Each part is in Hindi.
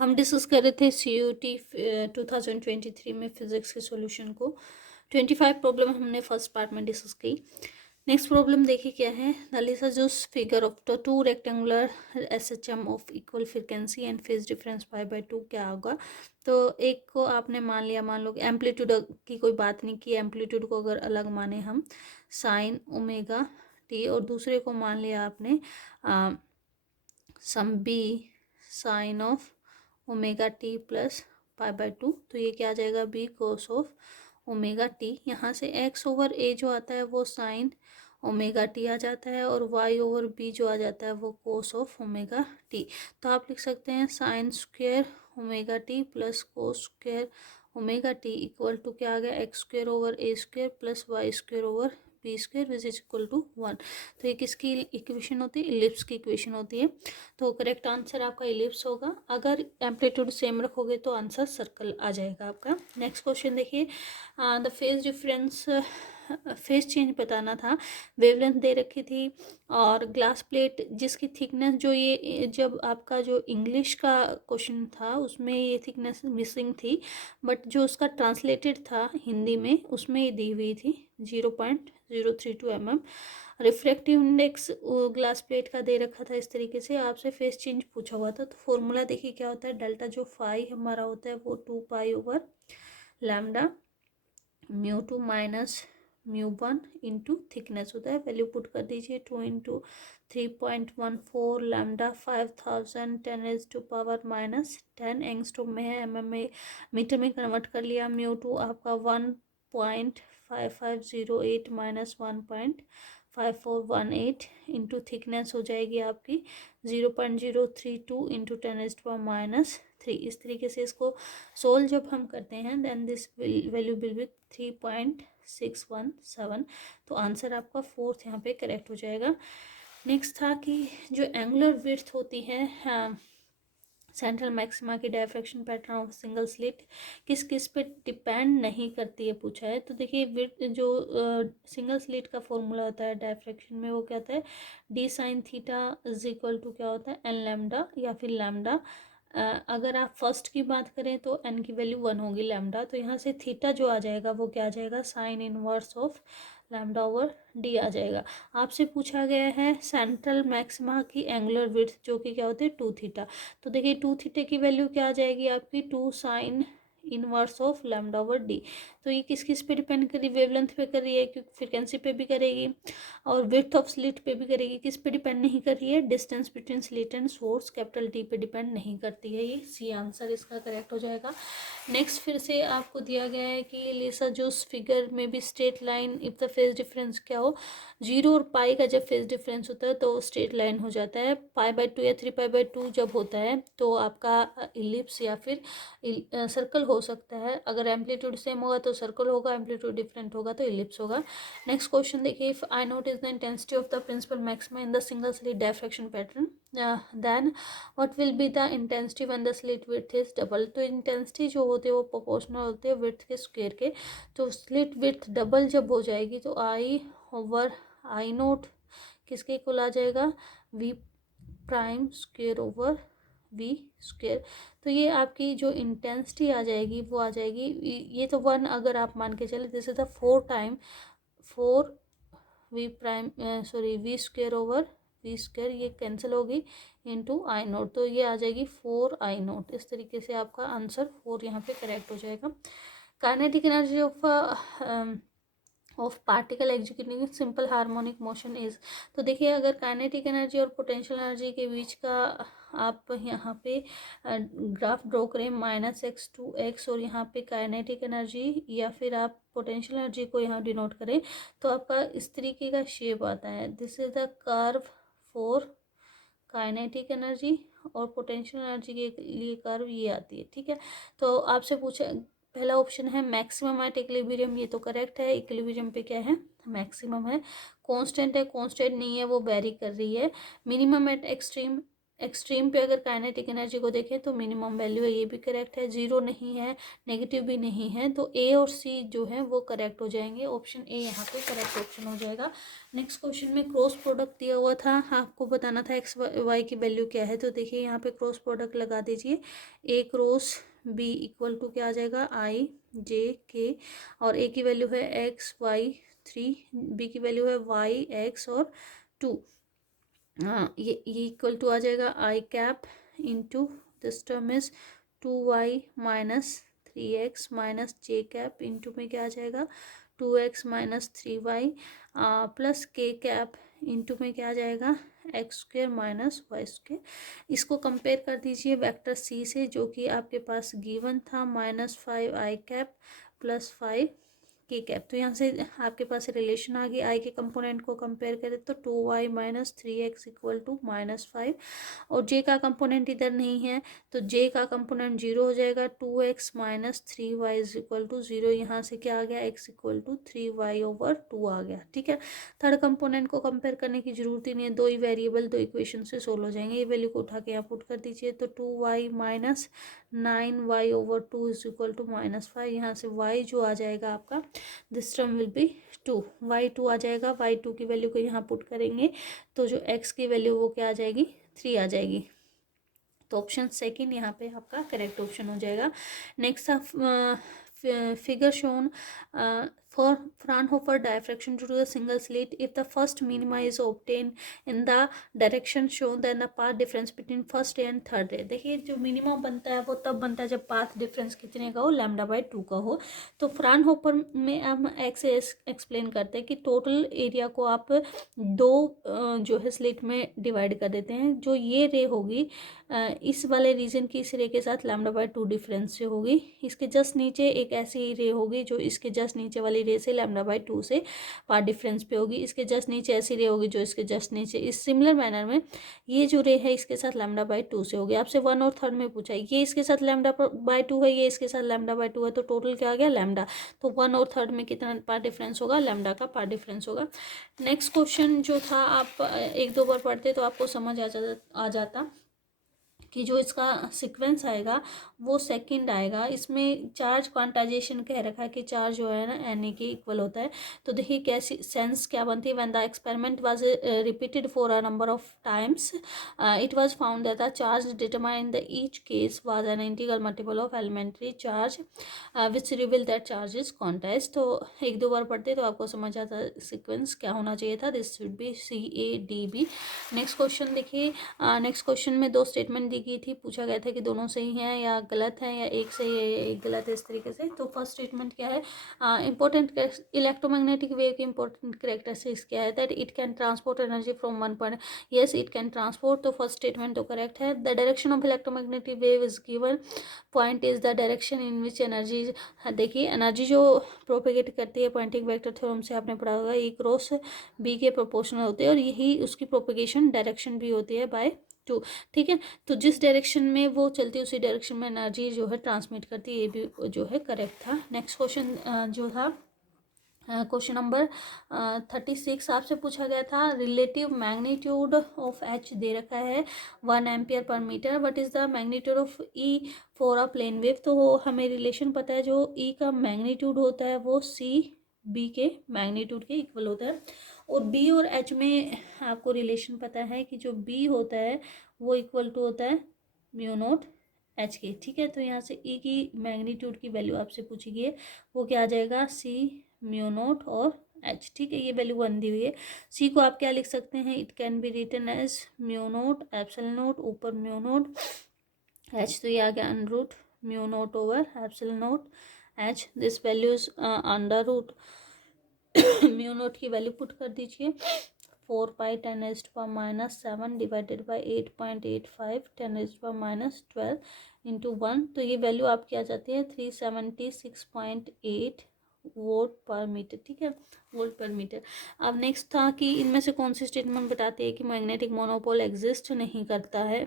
हम डिस्कस कर रहे थे CUT 2023 में फिजिक्स के सॉल्यूशन को। 25 प्रॉब्लम हमने फर्स्ट पार्ट में डिस्कस की। नेक्स्ट प्रॉब्लम देखिए क्या है। Lissajous figure of the two rectangular SHM of equal frequency and phase difference 5/2 क्या होगा। तो एक को आपने मान लिया, मान लो एम्पलीट्यूड की कोई बात नहीं की, एम्पलीट्यूड को अगर अलग माने हम साइन ओमेगा टी, और दूसरे को मान लिया आपने sum b sine of omega t plus 5/2। तो ये क्या आ जाएगा, b cos of omega t. यहाँ से एक्स ओवर ए जो आता है वो साइन ओमेगा टी आ जाता है, और वाई ओवर बी जो आ जाता है वो कोस ऑफ ओमेगा टी। तो आप लिख सकते हैं sine square omega t plus cos square omega t equal to क्या आ गया, x square over a square plus y square over b square which is equal to 1। तो ये किसकी इक्वेशन होती है, इलिप्स की इक्वेशन होती है। तो करेक्ट आंसर आपका इलिप्स होगा। अगर एम्पलीट्यूड सेम रखोगे तो आंसर सर्कल आ जाएगा आपका। नेक्स्ट क्वेश्चन देखिए, the phase difference, phase change बताना था। वेवलेंथ दे रखी थी और ग्लास प्लेट जिसकी थिकनेस, जो ये जब आपका जो इंग्लिश का क्वेश्चन था उसमें ये थिकनेस मिसिंग थी, बट जो उसका ट्रांसलेटेड था हिंदी में उसमें ये दी हुई थी 0.032 mm। Refractive index glass plate का दे रखा था इस तरीके से। आपसे फेस चेंज पूछा हुआ था, तो फॉर्मूला देखिए क्या होता है। डेल्टा जो फाई हमारा होता है वो 2 pi over lambda mu two minus mu one into thickness होता है। वैल्यू पुट कर दीजिए, 2 इंटू 3.14 लैम्डा 5000 10⁻⁻10 एंगस्ट्रोम में है, mm में मीटर में कन्वर्ट कर लिया। म्यू टू आपका 1.5508 माइनस 1.5418 इंटू थिकनेस हो जाएगी आपकी 0.032 इंटू 10⁻⁻3। इस तरीके से इसको सोल्व जब हम करते हैं then this value will be 3.617। तो आंसर आपका फोर्थ यहाँ पे करेक्ट हो जाएगा। नेक्स्ट था कि जो एंगुलर विड्थ होती है सेंट्रल मैक्सिमा की diffraction pattern of single slit किस किस पे डिपेंड नहीं करती है पूछा है। तो देखिए विड्थ जो सिंगल स्लिट का फॉर्मूला होता है डायफ्रैक्शन में वो क्या होता है, d sine theta is equal to क्या होता है, एन लैम्डा या फिर लैम्डा। अगर आप फर्स्ट की बात करें तो एन की वैल्यू 1 होगी लैम्डा, तो यहाँ से थीटा जो आ जाएगा वो क्या आ जाएगा, sine inverse of lambda over D आ जाएगा। आपसे पूछा गया है सेंट्रल मैक्सिमा की एंगुलर विड्थ जो कि क्या होती है 2 थीटा। तो देखिए 2 थीटा की वैल्यू क्या आ जाएगी आपकी, 2 sign inverse of lambda over D. तो ये किस किस पे डिपेंड कर रही है, वेवलेंथ पे कर रही है, क्योंकि फ्रिक्वेंसी पे भी करेगी, और विड्थ ऑफ स्लिट पे भी करेगी। किस पे डिपेंड नहीं कर रही है, distance between slit and source capital D पे डिपेंड नहीं करती है। ये सी आंसर इसका करेक्ट हो जाएगा। नेक्स्ट फिर से आपको दिया गया है कि लिसा जो फिगर में भी straight line if the phase difference क्या हो, 0 और पाई का जब फेज डिफरेंस होता है तो स्ट्रेट लाइन हो जाता है। पाई/2 या 3 पाई/2 जब होता है तो आपका इलिप्स या फिर सर्कल हो सकता है। अगर एम्पलीट्यूड सेम होगा तो सर्कल होगा, एम्पलीट्यूड डिफरेंट होगा तो इलिप्स होगा। नेक्स्ट क्वेश्चन देखिए, if I naught is the intensity of the principal maxima in the single slit diffraction pattern then what will be the intensity when the slit width is double. तो इंटेंसिटी जो होती है वो प्रोपोर्शनल होती है विड्थ के स्क्वायर के। तो स्लिट विड्थ डबल जब हो जाएगी तो आई ओवर आई नोट किसके इक्वल आ जाएगा, v prime square over v square. तो ये आपकी जो इंटेंसिटी आ जाएगी वो आ जाएगी, ये तो 1 अगर आप मान के चले, this is the 4 time 4 v prime sorry v square over v square, ये कैंसिल होगी इंटू आई नोट, तो ये आ जाएगी 4 आई नोट। इस तरीके से आपका आंसर 4 यहाँ पे करेक्ट हो जाएगा। Kinetic energy of particle executing simple harmonic motion is. तो देखिए अगर काइनेटिक एनर्जी और पोटेंशियल एनर्जी के बीच का आप यहाँ पे ग्राफ ड्रॉ करें -x to x, और यहाँ पे काइनेटिक एनर्जी या फिर आप पोटेंशियल एनर्जी को यहाँ डिनोट करें तो आपका इस तरीके का शेप आता है। This is the curve for kinetic energy, और पोटेंशियल एनर्जी के लिए कर्व ये आती है। ठीक है, तो आपसे पूछा पहला ऑप्शन है मैक्सिमम एट इक्विलिब्रियम, ये तो करेक्ट है। इक्विलिब्रियम पे क्या है, मैक्सिमम है। कांस्टेंट है, कांस्टेंट नहीं है, वो वेरी कर रही है। मिनिमम एट एक्सट्रीम, एक्सट्रीम पे अगर काइनेटिक एनर्जी को देखें तो मिनिमम वैल्यू है, ये भी करेक्ट है, जीरो नहीं है, नेगेटिव भी नहीं है, तो ए और सी जो है वो करेक्ट हो जाएंगे। ऑप्शन ए यहाँ पे करेक्ट ऑप्शन हो जाएगा। नेक्स्ट क्वेश्चन में क्रॉस प्रोडक्ट दिया हुआ था, आपको बताना था एक्स वाई की वैल्यू क्या है। तो देखिए यहाँ पे क्रॉस प्रोडक्ट लगा दीजिए, ए क्रॉस बी इक्वल टू क्या आ जाएगा, आई जे के, और ए की वैल्यू है एक्स वाई 3, बी की वैल्यू है वाई एक्स और 2। हाँ, ये इक्वल टू आ जाएगा I cap into this term is 2y minus 3x minus J cap into में क्या आ जाएगा 2x minus 3y plus K cap into में क्या आ जाएगा X square minus Y square. इसको कंपेयर कर दीजिए वेक्टर सी से जो कि आपके पास गिवन था, -5 आई कैप प्लस 5 के कैप। तो यहाँ से आपके पास रिलेशन आ गई, आई के कंपोनेंट को कंपेयर करें तो 2y minus 3x equal to -5, और जे का कंपोनेंट इधर नहीं है तो जे का कंपोनेंट 0 हो जाएगा, 2x minus 3y is equal to 0। यहाँ से क्या आ गया, x इक्वल टू 3y/2 आ गया। ठीक है, थर्ड कंपोनेंट को कंपेयर करने की जरूरत ही नहीं है, दो ही वेरिएबल दो इक्वेशन से सोल्व हो जाएंगे। ये वैल्यू को उठा के यहाँ पुट कर दीजिए, तो 2y minus 9y/2 is equal to -5। यहाँ से y जो आ जाएगा आपका, this term will be 2, y2 आ जाएगा। y2 की वैल्यू को यहाँ पुट करेंगे तो जो x की वैल्यू वो क्या आ जाएगी, 3 आ जाएगी। तो ऑप्शन सेकंड यहाँ पे आपका करेक्ट ऑप्शन हो जाएगा। Next figure shown for Fraunhofer diffraction due to a single slit. If the first minima is obtained in the direction shown, then the path difference between first ray and third ray. देखिए जो मिनिमा बनता है वो तब बनता है जब पाथ डिफरेंस कितने का हो, λ/2 का हो। तो फ्राउनहोफर में हम ऐसे एक्सप्लेन करते हैं कि टोटल एरिया को आप दो जो है स्लिट में डिवाइड कर देते हैं। जो ये रे होगी इस वाले रीजन की इस रे के साथ λ/2 डिफरेंस से होगी। इसके जस्ट नीचे एक ऐसी रे होगी जो इसके जस्ट नीचे वाली रे से λ/2 से पार्ट डिफरेंस पे होगी। इसके जस्ट नीचे ऐसी रे होगी जो इसके जस्ट नीचे, इस सिमिलर मैनर में ये जो रे है इसके साथ λ/2 से होगी। आपसे 1 और 3 में पूछा है, ये इसके साथ λ/2 है, ये इसके साथ λ/2 है, तो टोटल क्या आ गया λ। तो 1 और 3 में कितना पार्ट डिफरेंस होगा, λ का पार्ट डिफरेंस होगा। नेक्स्ट क्वेश्चन जो था आप एक दो बार पढ़ते तो आपको समझ आ जाता कि जो इसका सीक्वेंस आएगा वो सेकंड आएगा। इसमें चार्ज क्वांटाइजेशन कह रखा है कि चार्ज जो है ना Na के इक्वल होता है। तो देखिए कैसी सेंस क्या बनती है, when the experiment was repeated for a number of times it was found that the charge determined in the each case was an integral multiple of elementary charge which reveal that charge is quantize. तो एक दो बार पढ़ते तो आपको समझ आता सीक्वेंस क्या होना चाहिए था, this should be CADB। Next question देखिए, नेक्स्ट क्वेश्चन में दो स्टेटमेंट दी गई थी, पूछा गया था कि दोनों सही हैं या गलत हैं, या एक सही है या एक गलत है, इस तरीके से। तो फर्स्ट स्टेटमेंट क्या है, इंपॉर्टेंट इलेक्ट्रोमैग्नेटिक वेव की इंपॉर्टेंट कैरेक्टरिस्टिक्स क्या है, that it can transport energy from one point, yes it can transport. तो फर्स्ट स्टेटमेंट तो करेक्ट है। The direction of electromagnetic wave is given, point is the direction in which energy. देखिए एनर्जी जो प्रोपेगेट करती है पॉइंटिंग वेक्टर थ्योरम से आपने पढ़ा होगा, E क्रॉस B के प्रोपोर्शनल होते हैं, और यही उसकी प्रोपेगेशन डायरेक्शन भी होती है बाय 2। ठीक है, तो जिस डायरेक्शन में वो चलती है उसी डायरेक्शन में एनर्जी जो है ट्रांसमिट करती है, ये भी जो है करेक्ट था। नेक्स्ट क्वेश्चन जो था क्वेश्चन नंबर 36 आपसे पूछा गया था, रिलेटिव मैग्नीट्यूड ऑफ H दे रखा है 1 एम्पियर पर metre, what is the magnitude of E for a plane wave. तो हमें रिलेशन पता है, जो E का मैग्नीट्यूड होता है वो C B के मैग्नीट्यूड के इक्वल होता है, और B और H में आपको रिलेशन पता है कि जो B होता है वो इक्वल टू होता है μ0 H के। ठीक है, तो यहाँ से E की मैग्नीट्यूड की वैल्यू आपसे पूछी गई है, वो क्या आ जाएगा C μ0 और H। ठीक है, ये वैल्यू 1 दी हुई है। C को आप क्या लिख सकते हैं, it can be written as μ0 epsilon ऊपर μ0 H, तो ये आ गया under μ0 over epsilon H। This value is under root μ0 की वैल्यू पुट कर दीजिए, 4 पाई 10⁻⁻7 डिवाइडेड बाई 8.85 10⁻⁻12 इंटू 1। तो ये वैल्यू आपकी आ जाती है 376.8 वोल्ट पर मीटर। ठीक है, वोल्ट पर मीटर। अब नेक्स्ट था कि इनमें से कौन सी स्टेटमेंट बताती है कि मैग्नेटिक मोनोपोल एग्जिस्ट नहीं करता है।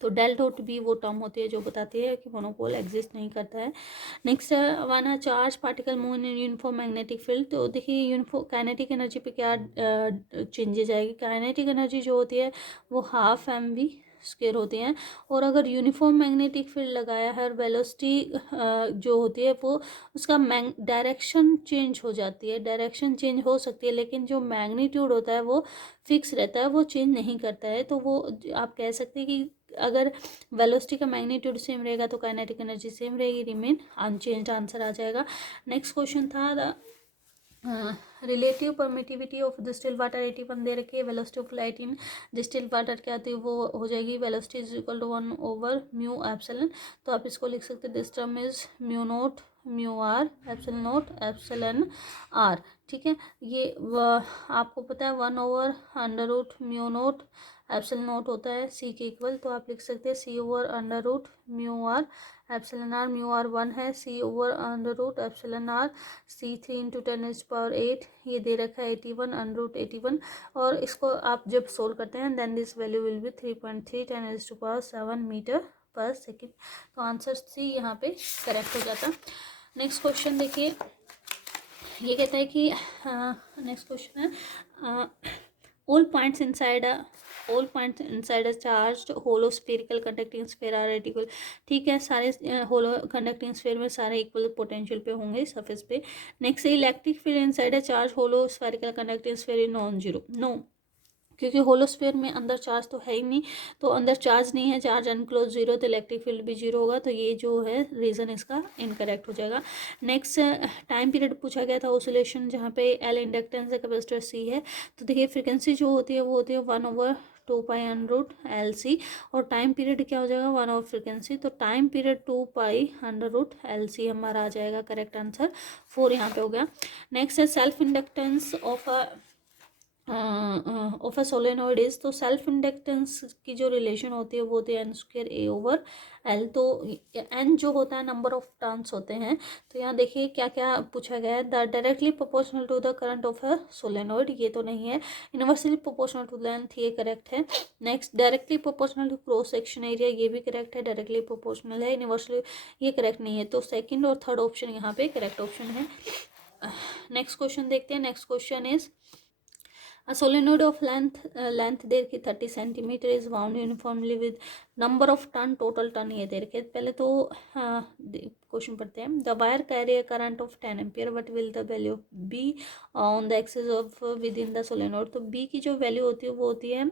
तो डेल डॉट बी वो टर्म होती है जो बताती है कि मोनोपोल एग्जिस्ट नहीं करता है। नेक्स्ट वन है charge particle move in uniform magnetic field. तो देखिए यूनिफॉर्म काइनेटिक एनर्जी पे क्या चेंजेज आएगी, काइनेटिक एनर्जी जो होती है वो 12 mv स्क्वायर होती हैं। और अगर यूनिफॉर्म मैग्नेटिक फील्ड लगाया है और वेलोसिटी जो होती है वो उसका डायरेक्शन चेंज हो जाती है, डायरेक्शन चेंज हो सकती है, लेकिन जो मैग्नीट्यूड होता है वो फिक्स रहता है, वो चेंज नहीं करता है। तो वो आप कह सकते हैं कि अगर वेलोसिटी का मैग्नीट्यूड सेम रहेगा तो काइनेटिक एनर्जी सेम रहेगी, रिमेन अनचेंज्ड, आंसर आ जाएगा। नेक्स्ट क्वेश्चन था relative permittivity of distil water 81 दे रखी है। Velocity of light in distil water क्या आती है, वो हो जाएगी वेलोसिटी इज इक्वल टू 1/μ तो आप इसको लिख सकते हैं, this term is μ0 μr εr, ठीक है। ये आपको पता है 1/√μ0 होता है सी के इक्वल, तो आप लिख सकते हैं c/√μr εr, μr 1 है, c/√εr c3 इंटू 10⁸ ये दे रखा है 81 और इसको आप जब सोल्व करते हैं then this value will be 3.3 10⁷ metre पर सेकेंड। तो आंसर सी यहाँ पे करेक्ट हो जाता। नेक्स्ट क्वेश्चन देखिए, ये कहता है कि नेक्स्ट क्वेश्चन है all points inside a charged hollow spherical conducting sphere are at equal, ठीक है। सारे होलो कंडक्टिंग स्फीयर में सारे इक्वल पोटेंशियल पे होंगे सरफेस पे। Next electric field inside a charge hollow spherical conducting sphere is non zero, no, क्योंकि होलोस्फीयर में अंदर चार्ज तो है ही नहीं, तो अंदर चार्ज नहीं है, चार्ज अनक्लोज जीरो, तो इलेक्ट्रिक फील्ड भी जीरो होगा, तो ये जो है रीज़न इसका इनकरेक्ट हो जाएगा। नेक्स्ट टाइम पीरियड पूछा गया था ऑसिलेशन, जहाँ पे एल इंडक्टेंस है, कैपेसिटर सी है। तो देखिए फ्रिक्वेंसी जो होती है वो होती है 1/2π√LC और टाइम पीरियड क्या हो जाएगा 1 फ्रिक्वेंसी, तो टाइम पीरियड 2π√LC हमारा आ जाएगा करेक्ट आंसर 4 यहाँ पे हो गया। नेक्स्ट है self inductance of of a solenoid is, तो सेल्फ इंडक्टेंस की जो रिलेशन होती है वो होती है n²a/L, तो n जो होता है नंबर ऑफ टर्न्स होते हैं। तो यहाँ देखिए क्या क्या पूछा गया है, the directly proportional to the current of a solenoid, ये तो नहीं है। यूनिवर्सली प्रोपोर्शनल टू लेंथ, ये करेक्ट है। Next directly proportional to cross section area, ये भी करेक्ट है, डायरेक्टली प्रोपोर्शनल है। यूनिवर्सली ये करेक्ट नहीं है, तो सेकेंड और थर्ड ऑप्शन यहाँ पे करेक्ट ऑप्शन है। नेक्स्ट क्वेश्चन देखते हैं। Next question is A solenoid of length दे रखी 30 centimetre is wound uniformly with number of turn, total turn ये दे रखे। पहले तो क्वेश्चन पढ़ते हैं। The wire carry a current of 10 ampere, what will the value be on the axis of with in the solenoid, तो बी की जो वैल्यू होती है वो होती है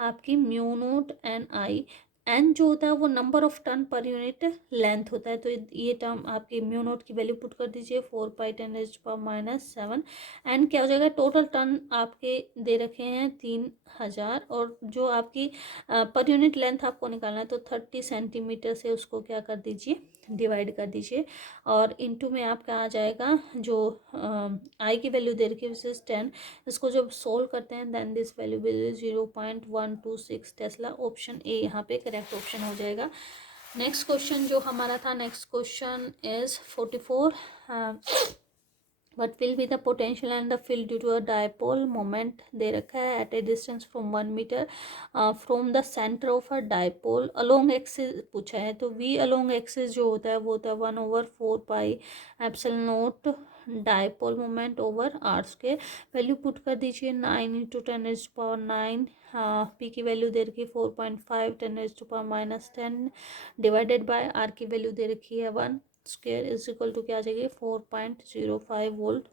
आपकी μ0 n जो होता है वो number of turn per unit length होता है, तो ये टर्म आपकी μ0 की वैल्यू पुट कर दीजिए 4π10⁻⁷ एन क्या हो जाएगा, टोटल टर्न आपके दे रखे हैं 3000 और जो आपकी पर यूनिट लेंथ आपको निकालना है, तो 30 सेंटीमीटर से उसको क्या कर दीजिए डिवाइड कर दीजिए और इनटू में आपका आ जाएगा जो आई की वैल्यू दे रखी है 10, इसको जब सोल्व करते हैं then this value will 0.126 tesla, option a यहाँ पे करेक्ट ऑप्शन हो जाएगा। नेक्स्ट क्वेश्चन जो हमारा था, next question is 44, what will be the potential and the field due to a dipole moment दे रखा है at a distance from 1 meter from the center of a dipole along axis पूछा है। तो v along axis जो होता है वो होता है 1/4πε0 dipole moment over R square. Value put कर दीजिए 9 × 10⁹ पी की वैल्यू दे रखी है 4.5 10⁻⁻10 डिवाइडेड बाय आर की वैल्यू दे रखी है 1 स्क्वायर इज इक्वल टू क्या आ जाएगी 4.05 वोल्ट।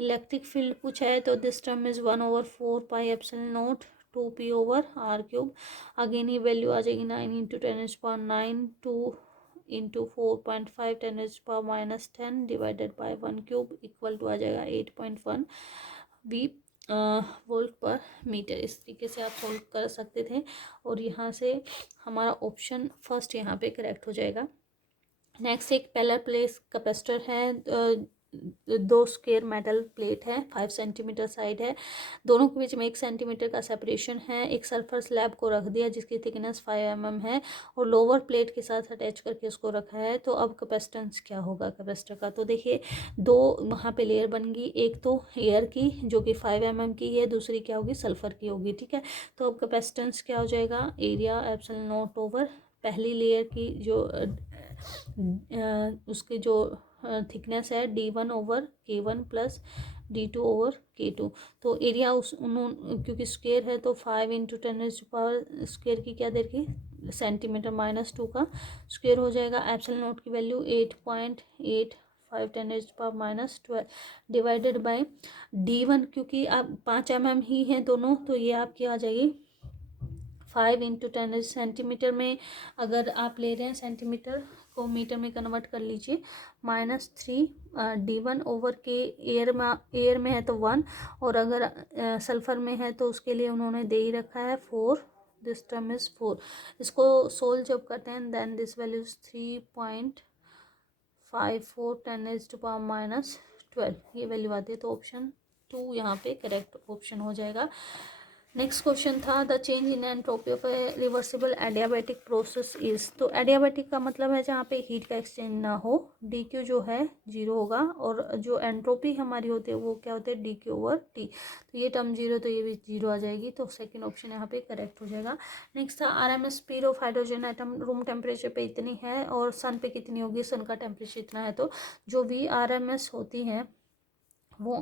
इलेक्ट्रिक फील्ड पूछा है, तो this term is 1/4πε0 2p/r³। Again ये वैल्यू आ जाएगी 9 × 10⁹ 2 into 4.5 10⁻⁻10 divided by 1³ equal to आ जाएगा 8.1 वी वोल्ट पर मीटर। इस तरीके से आप सोल्व कर सकते थे और यहाँ से हमारा ऑप्शन फर्स्ट यहाँ पे करेक्ट हो जाएगा। नेक्स्ट एक पेलर प्लेस कैपेसिटर है, 2 स्क्वायर मेटल प्लेट है, 5 सेंटीमीटर साइड है, दोनों के बीच में 1 सेंटीमीटर का सेपरेशन है। एक सल्फर स्लैब को रख दिया जिसकी थिकनेस 5 mm है और लोअर प्लेट के साथ अटैच करके उसको रखा है। तो अब कैपेसिटेंस क्या होगा कैपेसिटर का, तो देखिए 2 वहाँ पे लेयर बन गई, एक तो एयर की जो कि 5 mm की है, दूसरी क्या होगी सल्फर की होगी, ठीक है। तो अब कैपेसिटेंस क्या हो जाएगा, एरिया ε0 ओवर पहली लेयर की जो उसकी जो थिकनेस है d1/k1 प्लस d2/k2। तो एरिया उस क्योंकि स्क्वायर है तो 5 × 10⁻² की क्या दे रखी सेंटीमीटर माइनस 2 का स्क्वायर हो जाएगा। एप्सिलॉन नॉट की वैल्यू 8.85 10⁻12 डिवाइडेड बाय D1, क्योंकि आप 5 mm ही हैं दोनों, तो ये आपकी आ जाएगी 5 × 10 सेंटीमीटर में। अगर आप ले रहे हैं सेंटीमीटर को मीटर में कन्वर्ट कर लीजिए। -3 D1/K, एयर में है तो 1, और अगर सल्फर में है तो उसके लिए उन्होंने दे ही रखा है 4, दिस टर्म इज 4। इसको सोल्व जब करते हैं देन दिस वैल्यू इज 3.54 10⁻12 ये वैल्यू आती है। तो ऑप्शन 2 यहाँ पे करेक्ट ऑप्शन हो जाएगा। नेक्स्ट क्वेश्चन था the change in entropy of A reversible adiabatic process is. तो एडियाबैटिक का मतलब है जहाँ पे हीट का एक्सचेंज ना हो, DQ जो है 0 होगा, और जो एंट्रोपी हमारी होती है वो क्या होती है DQ/T। तो ये टर्म 0, तो ये भी 0 आ जाएगी। तो सेकंड ऑप्शन यहाँ पे करेक्ट हो जाएगा। नेक्स्ट था RMS speed of hydrogen atom room temperature पे इतनी है और सन पे कितनी होगी, सन का टेम्परेचर इतना है। तो जो VRMS होती है वो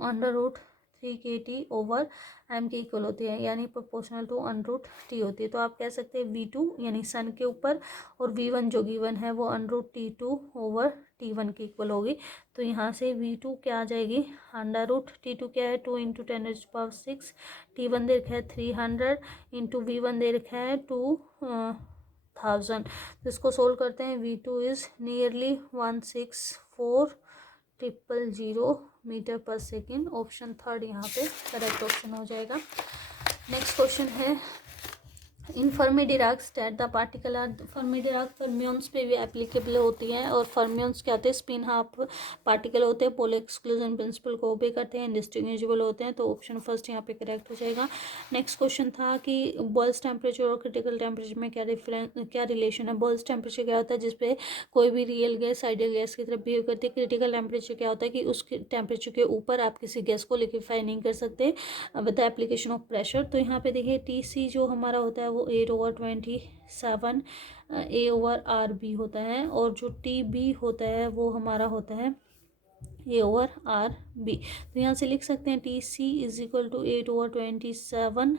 √3kT/m के इक्वल होती है, यानी प्रोपोर्शनल टू √T होती है। तो आप कह सकते हैं V2 यानी सन के ऊपर, और V1 जो गिवन है वो √T2/T1 के इक्वल होगी। तो यहाँ से V2 क्या आ जाएगी, √T2 क्या है 2 × 10⁶, T1 दे रखा है 300 इंटू V1 दे रखा है 2000। इसको सोल्व करते हैं। V2 इज नियरली 164,000 मीटर पर सेकेंड। ऑप्शन 3 यहाँ पे करेक्ट ऑप्शन हो जाएगा। नेक्स्ट क्वेश्चन है in Fermi Dirac state the particle are. Fermi Dirac fermions पे भी एप्लीकेबल होती हैं, और फर्मियंस क्या होते हैं, स्पिन हाफ पार्टिकल होते हैं, पोलर एक्सक्लूजन प्रिंसिपल को ओबे करते हैं, इंडिस्टिंग्विशेबल होते हैं। तो ऑप्शन फर्स्ट यहाँ पे करेक्ट हो जाएगा। नेक्स्ट क्वेश्चन था कि बॉयल्स टेम्परेचर और क्रिटिकल टेम्परेचर में क्या रिलेशन है। बॉयल्स टेम्परेचर क्या होता है, जिसपे कोई भी रियल गैस आइडियल गैस की तरफ बिहेव करती है। क्रिटिकल टेम्परेचर क्या होता है कि उस टेम्परेचर के ऊपर आप किसी गैस को लिक्विफाई नहीं कर सकते with the application of pressure. तो यहाँ पे देखिए TC जो हमारा होता है वो 8/27 A/RB होता है, और जो TB होता है वो हमारा होता है A/RB। तो यहाँ से लिख सकते हैं TC = 8/27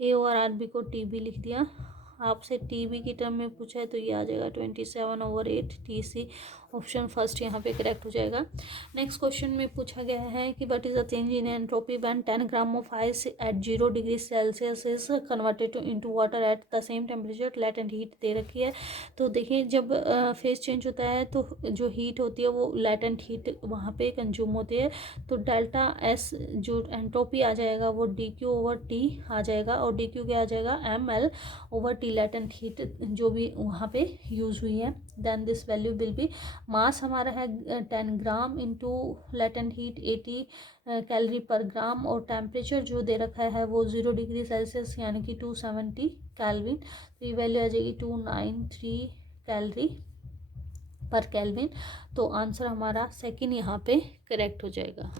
A/RB को TB लिख दिया। आपसे TB की टर्म में पूछा है तो ये आ जाएगा 27/8 TC। ऑप्शन फर्स्ट यहाँ पे करेक्ट हो जाएगा। नेक्स्ट क्वेश्चन में पूछा गया है कि what is the change in entropy when 10 gram of ice at 0 degree celsius is converted into water at the same temperature. Latent heat दे रखी है। तो देखिए जब फेज चेंज होता है तो जो हीट होती है वो लेटेंट हीट वहाँ पे कंज्यूम होती है। तो डेल्टा S जो एंट्रोपी आ जाएगा वो DQ/T आ जाएगा, और DQ क्या आ जाएगा ml/T लेटेंट हीट जो भी वहाँ पे यूज हुई है। Then this value will be, mass हमारा है 10 gram into latent heat 80 calorie per gram, और टेम्परेचर जो दे रखा है वो 0 डिग्री सेल्सियस यानी कि 270 केल्विन। तो ये वैल्यू आ जाएगी 293 कैलोरी पर केल्विन। तो आंसर हमारा सेकंड यहाँ पे करेक्ट हो जाएगा।